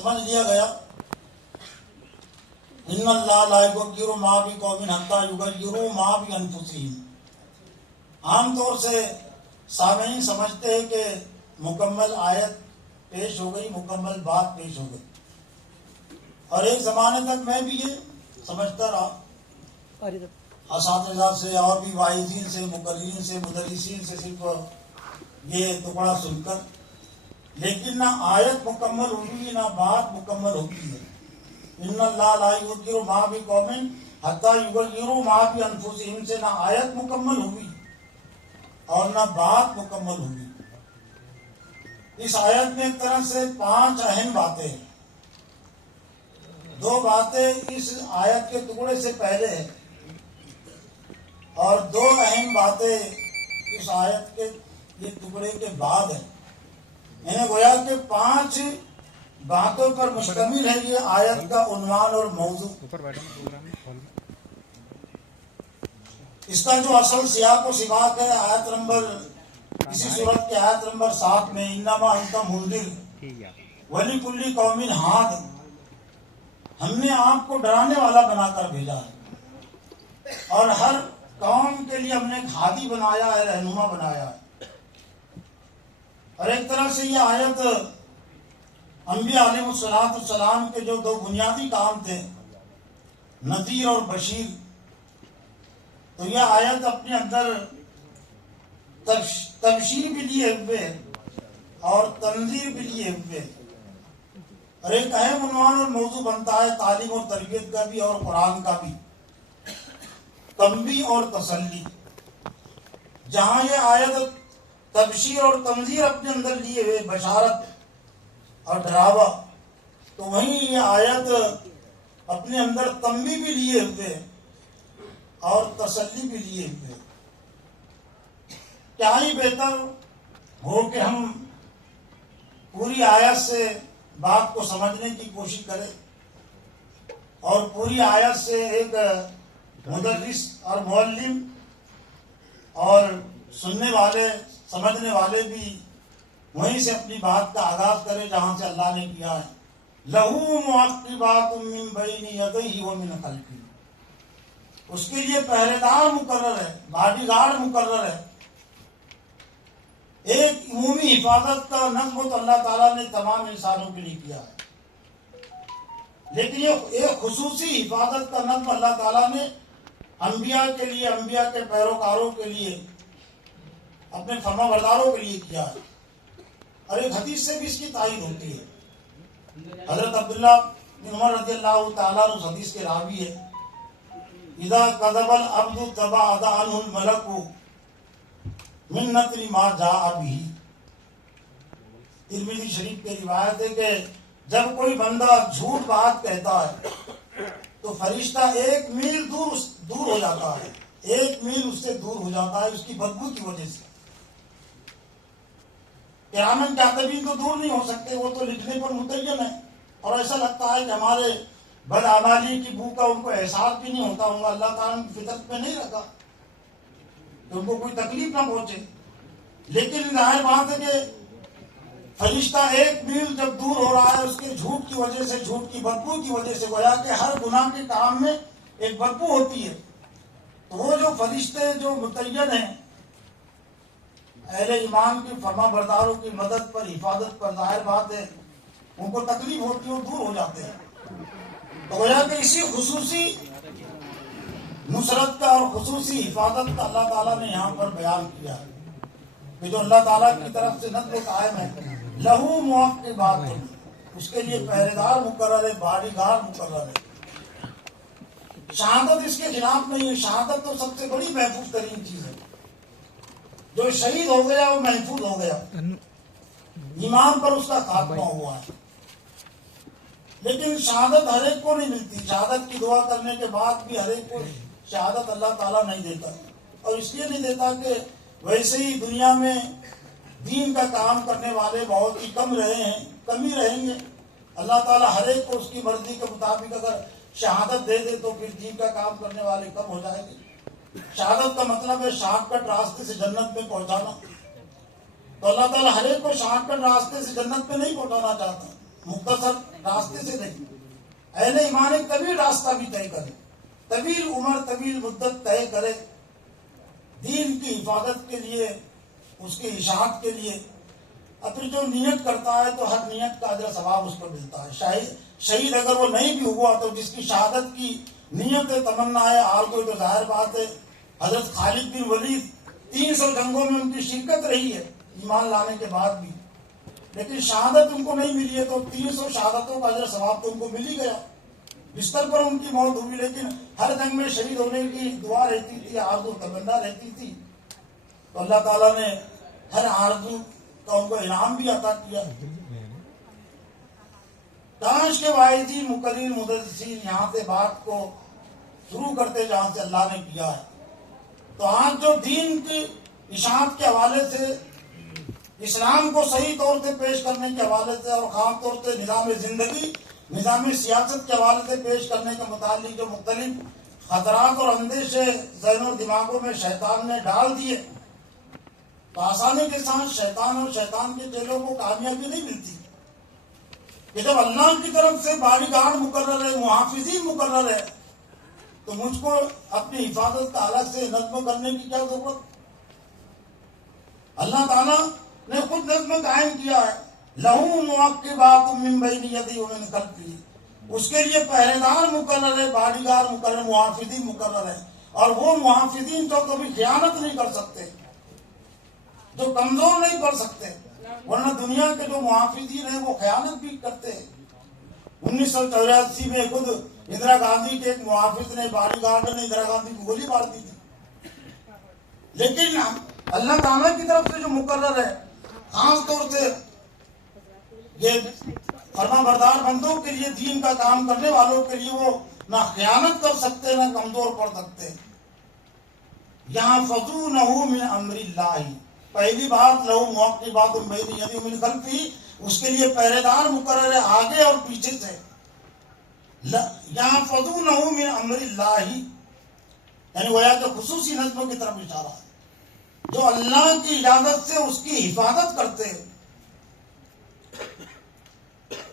سمجھ لیا گیا ان اللہ لا یغیر ما بقوم حتی یغیروا ما بانفسہم. عام طور سے سامعین سمجھتے ہیں کہ مکمل آیت پیش ہو گئی، مکمل بات پیش ہو گئی، اور ایک زمانے تک میں بھی یہ سمجھتا رہا، اساتذہ سے اور بھی واعظین سے، مقررین سے، مدرسین سے صرف یہ ٹکڑا سن کر، لیکن نہ آیت مکمل ہوئی نہ بات مکمل ہوتی ہے. ان اللہ لا یغیر ما بقوم حتی یغیروا ما بانفسہم سے نہ آیت مکمل ہوئی اور نہ بات مکمل ہوئی. اس آیت میں ایک طرح سے 5 اہم باتیں ہیں. 2 باتیں اس آیت کے ٹکڑے سے پہلے ہیں اور 2 اہم باتیں اس آیت کے یہ ٹکڑے کے بعد ہیں. میں نے گویا کہ 5 باتوں پر مشتمل ہے یہ آیت کا عنوان اور موضوع. اس کا جو اصل سیاق و سباق ہے آیت نمبر اسی صورت کے آیت نمبر 7 میں انما انت منذر ولکل قوم ہاد، ہم نے آپ کو ڈرانے والا بنا کر بھیجا ہے اور ہر قوم کے لیے ہم نے ایک ہادی بنایا ہے، رہنما بنایا ہے. اور ایک طرح سے یہ آیت انبیاء علیہ السلام کے جو 2 بنیادی کام تھے، نذیر اور بشیر، تو یہ آیت اپنے اندر تبشیر بھی لیے ہوئے اور تنذیر بھی لیے ہوئے. اور ایک اہم عنوان اور موضوع بنتا ہے تعلیم اور تربیت کا بھی اور قرآن کا بھی، تنبیہ اور تسلی. جہاں یہ آیت تبشیر اور تنذیر اپنے اندر لیے ہوئے، بشارت اور ڈراوا، تو وہیں یہ آیت اپنے اندر تنبیہ بھی لیے ہوئے اور تسلی بھی لیے ہوئے. کیا ہی بہتر ہو کہ ہم پوری آیت سے بات کو سمجھنے کی کوشش کریں اور پوری آیت سے ایک مدرس اور معلم اور سننے والے سمجھنے والے بھی وہیں سے اپنی بات کا آغاز کرے جہاں سے اللہ نے کیا ہے. لَهُ مُعَقِّبَاتٌ مِّن بَيْنِ يَدَيْهِ وَمِنْ خَلْفِهِ، اس کے لیے پہرے دار مقرر ہے، باڈی گارڈ مقرر ہے. ایک عمومی حفاظت کا نظم تو اللہ تعالیٰ نے تمام انسانوں کے لیے کیا ہے، لیکن یہ ایک خصوصی حفاظت کا نظم اللہ تعالیٰ نے انبیاء کے لیے، انبیاء کے پیروکاروں کے لیے، اپنے فرما برداروں کے لیے کیا ہے. اور ایک حدیث سے بھی اس کی تائید ہوتی ہے. حضرت عبداللہ بن عمر رضی اللہ تعالیٰ عنہ اس حدیث کے راوی ہے، اذا کذب العبد تباعد عنہ الملک من نقل ما جاء به. ترمذی شریف کی روایت ہے کہ جب کوئی بندہ جھوٹ بات کہتا ہے تو فرشتہ 1 میل دور ہو جاتا ہے، 1 میل اس سے دور ہو جاتا ہے اس کی بدبو کی وجہ سے. کرامن کاتبین تو دور نہیں ہو سکتے، وہ تو لکھنے پر متعین ہے، اور ایسا لگتا ہے کہ ہمارے بدعمالی کی بو کا ان کو احساس بھی نہیں ہوتا ہوگا. اللہ تعالیٰ نے فطرت میں نہیں رکھا کہ ان کو کوئی تکلیف نہ پہنچے. لیکن ظاہر بات ہے کہ فرشتہ 1 میل جب دور ہو رہا ہے اس کے جھوٹ کی وجہ سے، جھوٹ کی بدبو کی وجہ سے، گویا کہ ہر گناہ کے کام میں ایک بدبو ہوتی ہے. تو وہ جو فرشتے جو متعین ہیں اہل ایمان کی فرما برداروں کی مدد پر، حفاظت پر، ظاہر بات ہے ان کو تکلیف ہوتی ہے اور دور ہو جاتے ہیں. تو گویا کہ اسی خصوصی نصرت کا اور خصوصی حفاظت کا اللہ تعالیٰ نے یہاں پر بیان کیا ہے کہ جو اللہ تعالیٰ کی طرف سے نظم قائم ہے. لہو معقبات، اس کے لیے پہرے دار مقرر ہے، باڈی گارڈ مقرر ہے. شہادت اس کے خلاف نہیں ہے. شہادت تو سب سے بڑی محفوظ ترین چیز ہے. جو شہید ہو گیا وہ محفوظ ہو گیا، ایمان پر اس کا خاتمہ ہوا ہے. لیکن شہادت ہر ایک کو نہیں ملتی. شہادت کی دعا کرنے کے بعد بھی ہر ایک کو شہادت اللہ تعالیٰ نہیں دیتا، اور اس لیے نہیں دیتا کہ ویسے ہی دنیا میں دین کا کام کرنے والے بہت ہی کم رہے ہیں، کم ہی رہیں گے. اللہ تعالیٰ ہر ایک کو اس کی مرضی کے مطابق اگر شہادت دے دے تو پھر دین کا کام کرنے والے کم ہو جائیں گے. شہادت کا مطلب ہے شارٹ کٹ راستے سے جنت میں پہنچانا. تو اللہ تعالیٰ ہر ایک کو شارٹ کٹ راستے سے جنت میں نہیں پہنچانا چاہتا. مختصر راستے سے نہیں. اہل ایمان ایک طویل راستہ بھی طے کرے, طویل عمر طویل مدت طے کرے دین کی حفاظت کے لیے, اس کی اشاعت کے لیے. اور پھر جو نیت کرتا ہے تو ہر نیت کا اجر ثواب اس کو ملتا ہے. شہید اگر وہ نہیں بھی ہوا تو جس کی شہادت کی نیت تمنا ہے آرزو, تو ظاہر بات ہے حضرت خالد بن ولید 300 جنگوں میں ان کی شرکت رہی ہے ایمان لانے کے بعد بھی, لیکن شہادت ان کو نہیں ملی ہے. تو 300 شہادتوں کا اجر ثواب تو ان کو مل ہی گیا. بستر پر ان کی موت ہوئی, لیکن ہر جنگ میں شہید ہونے کی دعا رہتی تھی, آرزو تمنا رہتی تھی. تو اللہ تعالیٰ نے ہر آرزو کا ان کو انعام بھی عطا کیا. دانش کے واعظین مقررین مدرسین یہاں سے بات کو شروع کرتے جہاں سے اللہ نے کیا ہے. تو آج جو دین کی اشاعت کے حوالے سے, اسلام کو صحیح طور سے پیش کرنے کے حوالے سے, اور خاص طور سے نظام زندگی, نظام سیاست کے حوالے سے پیش کرنے کے متعلق جو مختلف خطرات اور اندیشے ذہن و دماغوں میں شیطان نے ڈال دیے, تو آسانی کے ساتھ شیطان اور شیطان کے چیلوں کو کامیابی نہیں ملتی. کہ جب اللہ کی طرف سے باڈی گارڈ مقرر ہے, محافظین مقرر ہے, تو مجھ کو اپنی حفاظت کا الگ سے نظم کرنے کی کیا ضرورت. اللہ تعالیٰ نے خود نظم قائم کیا ہے. لہو معقبات من بین یدی ومن خلفی, اس کے لیے پہرے دار مقرر ہے, باڈی گارڈ مقرر, محافظین مقرر ہے. اور وہ محافظین تو کبھی خیانت نہیں کر سکتے, جو کمزور نہیں پڑ سکتے, ورنہ دنیا کے جو محافظین ہیں وہ خیانت بھی کرتے ہیں. 1984 میں خود اندرا گاندھی کے ایک محافظ نے, باڈی گارڈ نے اندرا گاندھی کو گولی مار دی تھی. لیکن اللہ تعالیٰ کی طرف سے جو مقرر ہے, خاص طور سے یہ فرما بردار بندوں کے لیے, دین کا کام کرنے والوں کے لیے, وہ نہ خیانت کر سکتے نہ کمزور پڑ سکتے. یہاں فَضُونَهُ مِنْ أَمْرِ اللَّهِ, پہلی بات لہو معقبات من بین یدی ومن خلفی, اس کے لیے پہرے دار مقرر ہے آگے اور پیچھے سے. یہاں فَضُونَهُ مِنْ أَمْرِ اللَّهِ, یعنی گویا کہ خصوصی نظموں کی طرف اشارہ ہے, جو اللہ کی اجازت سے اس کی حفاظت کرتے ہیں.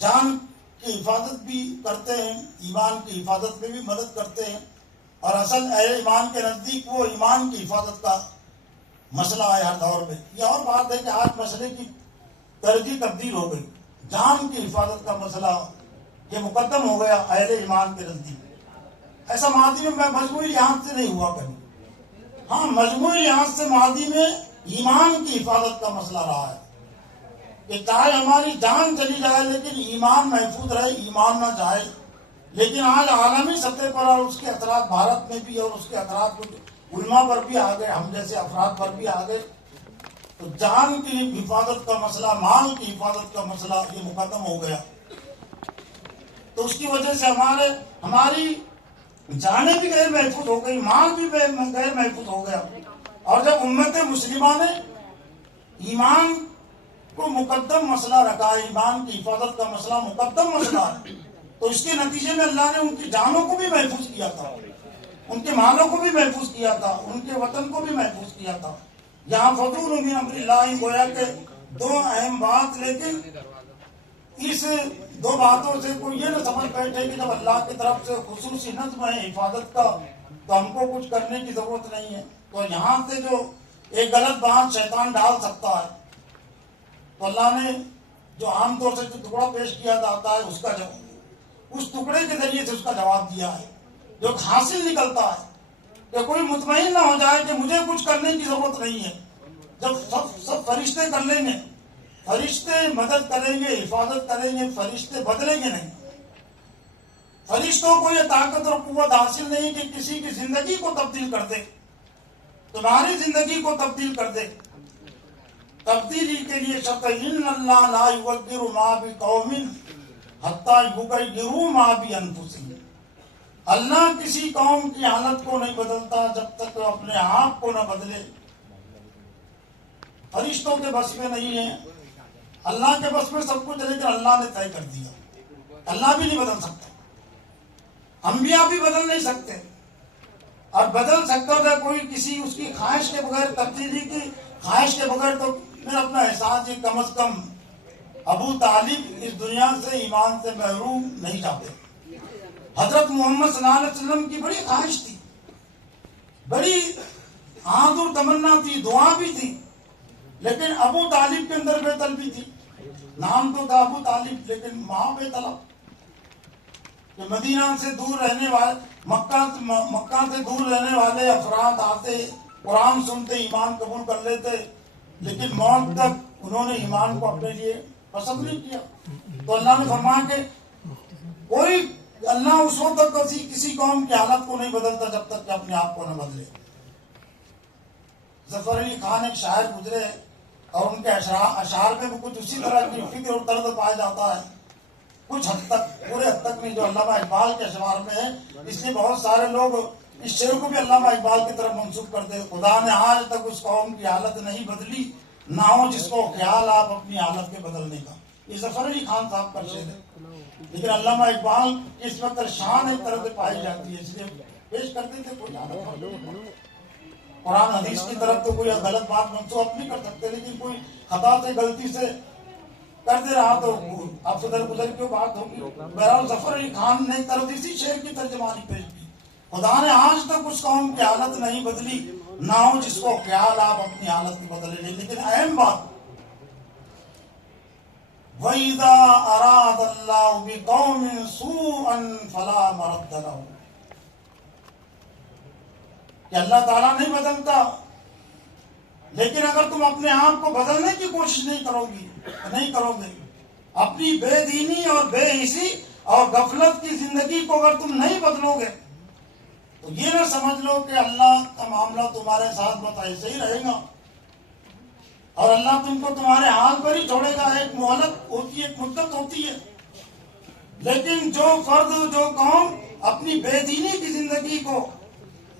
جان کی حفاظت بھی کرتے ہیں, ایمان کی حفاظت میں بھی مدد کرتے ہیں. اور اصل اہل ایمان کے نزدیک وہ ایمان کی حفاظت کا مسئلہ ہے ہر دور میں. یہ اور بات ہے کہ آج مسئلے کی ترجیح تبدیل ہو گئی, جان کی حفاظت کا مسئلہ یہ مقدم ہو گیا اہل ایمان کے نزدیک. ایسا ماضی میں مجموعی لحاظ سے نہیں ہوا کبھی. ہاں, مجموعی لحاظ سے ماضی میں ایمان کی حفاظت کا مسئلہ رہا ہے کہ چاہے ہماری جان چلی جائے لیکن ایمان محفوظ رہے, ایمان نہ جائے. لیکن آج عالمی سطح پر, اور اس کے اثرات بھارت میں بھی, اور اس کے اثرات کچھ علماء پر بھی آ گئے, ہم جیسے افراد پر بھی آ گئے. تو جان کی حفاظت کا مسئلہ, مال کی حفاظت کا مسئلہ یہ مقدم ہو گیا. تو اس کی وجہ سے ہماری جانیں بھی غیر محفوظ ہو گئی, مال بھی غیر محفوظ ہو گیا. اور جب امت مسلمہ نے ایمان کو مقدم مسئلہ رکھا, ایمان کی حفاظت کا مسئلہ مقدم مسئلہ ہے, تو اس کے نتیجے میں اللہ نے ان کی جانوں کو بھی محفوظ کیا تھا, ان کے مالوں کو بھی محفوظ کیا تھا, ان کے وطن کو بھی محفوظ کیا تھا. یہاں فَضُونَهُ مِنْ أَمْرِ اللَّهِ, گویا کہ دو اہم بات, لیکن اس دو باتوں سے کوئی یہ نہ سمجھ بیٹھے کہ جب اللہ کی طرف سے خصوصی نظم ہے حفاظت کا تو ہم کو کچھ کرنے کی ضرورت نہیں ہے. تو یہاں سے جو ایک غلط بات شیطان ڈال سکتا ہے, تو اللہ نے جو عام طور سے جو ٹکڑا پیش کیا جاتا ہے اس کا اس ٹکڑے کے ذریعے سے اس کا جواب دیا ہے, جو حاصل نکلتا ہے کہ کوئی مطمئن نہ ہو جائے کہ مجھے کچھ کرنے کی ضرورت نہیں ہے. جب سب فرشتے کر لیں گے, فرشتے مدد کریں گے, حفاظت کریں گے, فرشتے بدلیں گے نہیں. فرشتوں کو یہ طاقت اور قوت حاصل نہیں کہ کسی کی زندگی کو تبدیل کر دے, تمہاری زندگی کو تبدیل کر دے. تبدیلی کے لیے شرط ان اللہ لا یغیر ما بقوم حتی یغیروا ما بانفسہم, اللہ کسی قوم کی حالت کو نہیں بدلتا جب تک وہ اپنے آپ کو نہ بدلے. فرشتوں کے بس میں نہیں ہے, اللہ کے بس میں سب کچھ, لیکن اللہ نے طے کر دیا. اللہ بھی نہیں بدل سکتا, انبیاء بھی بدل نہیں سکتے. اور بدل سکتا تھا کوئی کسی اس کی خواہش کے بغیر, تبدیلی کی خواہش کے بغیر, تو میرا اپنا احساس ہے کم از کم ابو طالب اس دنیا سے ایمان سے محروم نہیں چاہتے. حضرت محمد صلی اللہ علیہ وسلم کی بڑی خواہش تھی, بڑی آتر تمنا تھی, دعا بھی تھی, لیکن ابو طالب کے اندر بے طلبی تھی. نام تو تھا ابو طالب لیکن ماں بے طلب. کہ مدینہ سے دور رہنے والے, مکہ سے دور رہنے والے افراد آتے, قرآن سنتے, ایمان قبول کر لیتے, لیکن موت تک انہوں نے ایمان کو اپنے لیے پسند نہیں کیا. تو اللہ نے فرمایا کہ کوئی, اللہ اس وقت تک کسی قوم کی حالت کو نہیں بدلتا جب تک کہ اپنے آپ کو نہ بدلے. ظفر علی خان ایک شاعر گزرے اور ان کے اشعار میں بھی کچھ اسی طرح کی فکر اور طرز پایا جاتا ہے, کچھ حد تک, پورے حد تک نہیں جو علامہ اقبال کے اشعار میں ہے. اس لیے بہت سارے لوگ اس شعر کو بھی علامہ اقبال کی طرف منسوخ کرتے ہیں. خدا نے آج تک اس قوم کی حالت نہیں بدلی, نہ ہو جس کو خیال آپ اپنی حالت کے بدلنے کا. یہ ظفر علی خان صاحب کا شعر ہے, لیکن علامہ اقبال اس وقت شان ایک طرح سے پائی جاتی ہے, اس لیے پیش کرتے تھے. کوئی قرآن حدیث کی طرف تو کوئی غلط بات منسوخ نہیں کر سکتے, لیکن کوئی خطا سے غلطی سے کر دے رہا تو اب صدر گزر کی بات ہوگی. بہرحال ظفر علی خان نے طرف اسی شعر کی ترجمانی پیش کی. خدا نے آج تک اس قوم کی حالت نہیں بدلی, نہ ہو جس کو خیال آپ اپنی حالت کی بدلے نہیں. لیکن اہم بات, وَإِذَا أَرَادَ اللَّهُ بِقَوْمٍ سُوءًا فَلَا مَرَدَّ لَهُ, کہ اللہ تعالیٰ نہیں بدلتا, لیکن اگر تم اپنے آپ کو بدلنے کی کوشش نہیں کرو گے, اپنی بے دینی اور بے حسی اور غفلت کی زندگی کو اگر تم نہیں بدلو گے, تو یہ نہ سمجھ لو کہ اللہ کا معاملہ تمہارے ساتھ بس ایسے ہی رہے گا اور اللہ تم کو تمہارے حال پر ہی چھوڑے گا. ایک مہلت ہوتی ہے, ایک مدت ہوتی ہے. لیکن جو فرد, جو قوم اپنی بے دینی کی زندگی کو,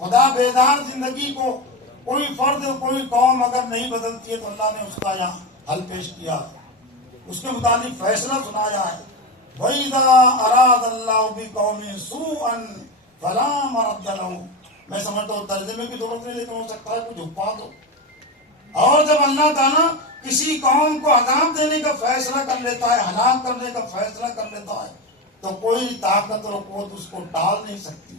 خدا بیدار زندگی کو, کوئی فرد, کوئی قوم اگر نہیں بدلتی ہے تو اللہ نے اس کا یہاں حل پیش کیا, اس کے متعلق فیصلہ سنایا ہے. وَإِذَا أَرَادَ اللَّهُ بِقَوْمٍ سُوءًا فَلَا مَرَدَّ لَهُ. میں سمجھتا ہوں ترجمے کی ضرورت نہیں, لیکن ہو سکتا ہے کچھ حفاظ ہو. اور جب اللہ تعالیٰ کسی قوم کو عذاب دینے کا فیصلہ کر لیتا ہے, ہلاک کرنے کا فیصلہ کر لیتا ہے, تو کوئی طاقت اور قوت اس کو ٹال نہیں سکتی.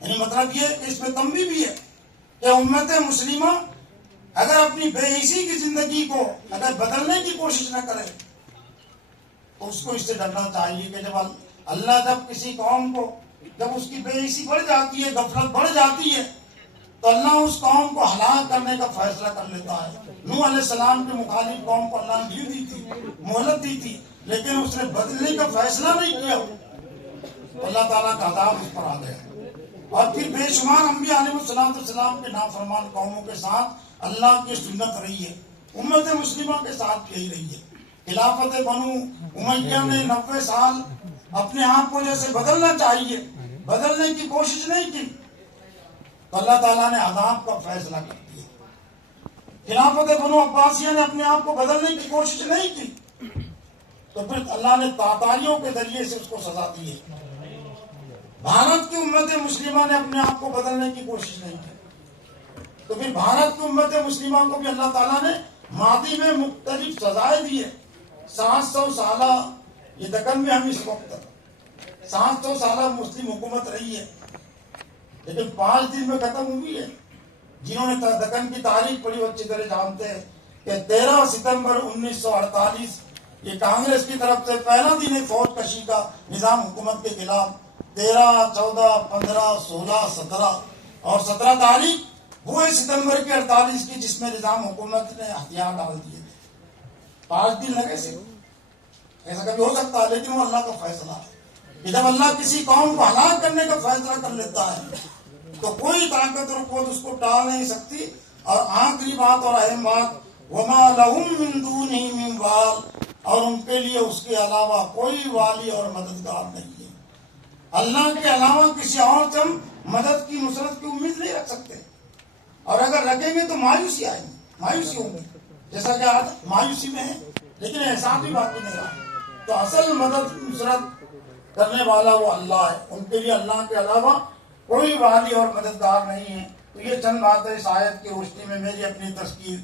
یعنی مطلب یہ کہ اس میں تنبیہ بھی ہے کہ امت مسلمہ اگر اپنی بے حسی کی زندگی کو اگر بدلنے کی کوشش نہ کرے تو اس کو اس سے ڈرنا چاہیے کہ جب اللہ جب کسی قوم کو, جب اس کی بے حسی بڑھ جاتی ہے, غفلت بڑھ جاتی ہے, تو اللہ اس قوم کو ہلاک کرنے کا فیصلہ کر لیتا ہے. نوح علیہ السلام کے مخالف قوم کو اللہ نے دی تھی, مہلت دی تھی, لیکن اس نے بدلنے کا فیصلہ نہیں کیا, تو اللہ تعالیٰ کا عذاب اس پر آ گیا. اور پھر بے شمار انبیاء علیہ السلام کے نافرمان قوموں کے ساتھ اللہ کی سنت رہی ہے, امت مسلمہ کے ساتھ یہی رہی ہے. خلافت بنو امیہ نے 90 سال اپنے آپ کو جیسے بدلنا چاہیے, بدلنے کی کوشش نہیں کی, تو اللہ تعالیٰ نے عذاب کا فیصلہ کر دیا. خلافت بنو عباسیہ نے اپنے آپ کو بدلنے کی کوشش نہیں کی, تو پھر اللہ نے تاتاریوں کے ذریعے سے اس کو سزا دی ہے. بھارت کی امت مسلمہ نے اپنے آپ کو بدلنے کی کوشش نہیں کی, تو پھر بھارت کی امت مسلمہ کو بھی اللہ تعالیٰ نے ماضی میں مختلف سزائیں دی ہے. 700 سالہ, یہ دکن میں ہم اس وقت 700 سالہ مسلم حکومت رہی ہے, لیکن 5 دن میں ختم ہوئی ہے. جنہوں نے دکن کی تاریخ پڑھی وہ اچھی طرح جانتے ہیں کہ 13 ستمبر 1948 یہ کانگریس کی طرف سے پہلا دن ہے فوج کشی کا نظام حکومت کے خلاف. 13, 14, 15, 16, 17 اور 17 تاریخ وہ ستمبر کے 48 کی, جس میں نظام حکومت نے ہتھیار ڈال دیے تھے. 5 دن لگے سے, ایسا کبھی ہو سکتا ہے, لیکن وہ اللہ کا فیصلہ ہے کہ جب اللہ کسی قوم کو ہلاک کرنے کا فیصلہ کر لیتا ہے تو کوئی طاقت اور قوت اس کو ٹال نہیں سکتی. اور آخری بات اور اہم بات, وَمَا لَهُم مِّن دُونِهِ مِّن وَالٍ, اور ان کے لیے اس کے علاوہ کوئی والی اور مددگار نہیں ہے. اللہ کے علاوہ کسی اور سے ہم مدد کی, نصرت کی امید نہیں رکھ سکتے, اور اگر رکھیں گے تو مایوسی آئے گی, مایوسی ہوں گی, جیسا کہ آج مایوسی میں ہے, لیکن احساس بھی باقی نہیں رہا. تو اصل مدد نصرت کرنے والا وہ اللہ ہے, ان کے لیے اللہ کے علاوہ کوئی والی اور مددگار نہیں ہے. تو یہ چند باتیں اس آیت کی روشنی میں میری اپنی تذکیر,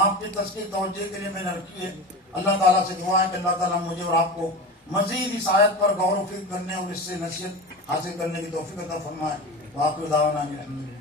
آپ کی تذکیر توجہ کے لیے میں نے رکھی ہے. اللہ تعالیٰ سے دعا ہے کہ اللہ تعالیٰ مجھے اور آپ کو مزید اس آیت پر غور و فکر کرنے اور اس سے نصیحت حاصل کرنے کی توفیق عطا فرمائے. واقعی دعوانا الحمدللہ.